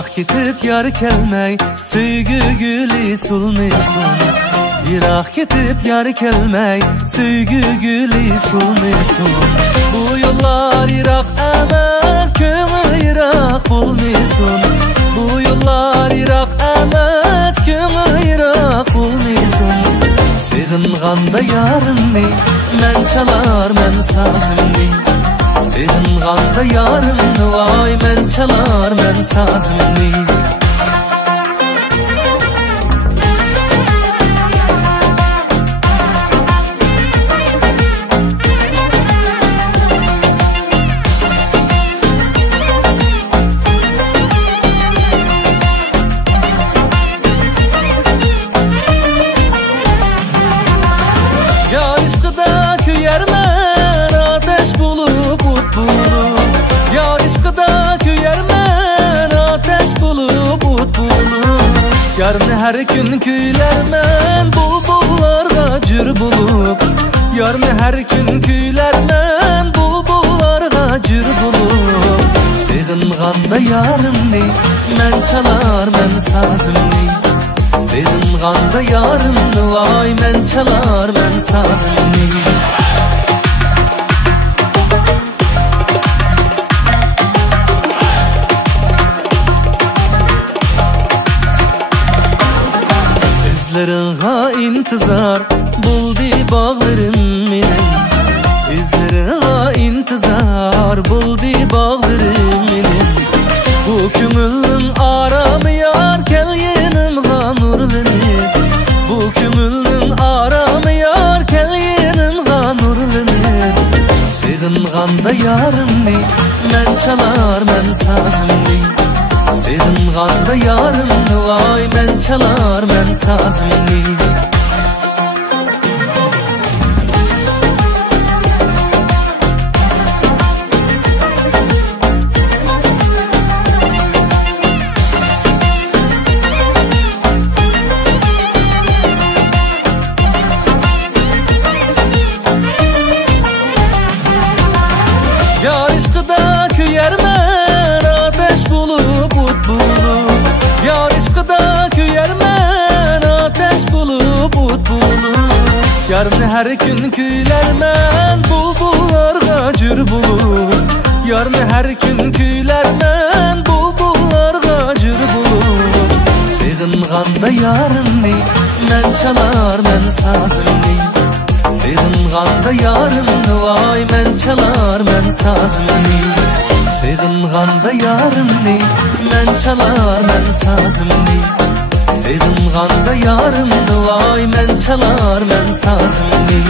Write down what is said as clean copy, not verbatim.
Yirak ketip yar kelmey, söygü gülü sulmesun. Yirak ketip yar kelmey, söygü gülü sulmesun. Bu yollar Irak emas, köngül Irak bulmesun. Bu yollar Irak emas, köngül Irak bulmesun. Sığınganda yarımni, men çalar men sazımni. Sığınganda yarımni, vay men çalar men sazımni. Yarın her gün kuylarmen, bulbullarga jür bulup. Yarın her gün kuylarmen, bulbullarga jür bulup. Sığınganda yarımni, men çalar men sazımni. Sığınganda yarımni, vay men çalar men sazımni. İzlerine intizar buldu bağlarım benim. İzlerine intizar buldu bağlarım benim. Bu köngülün aramı yar, gel yanımga nurlanıp. Bu köngülün aramı yar, gel yanımga nurlanıp. Sığınganda yarımni, men çalar men sazımni. Sığınganda yarımni, vay men çalar men sazımni. Yar aşkıda köyermen, ateş bulup ut bulup. Yar aşkıda köyermen, ateş bulup ut bulup. Yarın her gün kuylarmen, bulbullarga jür bulup. Yarın her gün kuylarmen, bulbullarga jür bulup. Sığınganda yarımni, men çalar men sazımni. Sığınganda yarımni, vay men çalar men sazımni. Sığınganda yarımni, men çalar men sazımni. Sığınganda yarımni, vay men çalar men sazımni.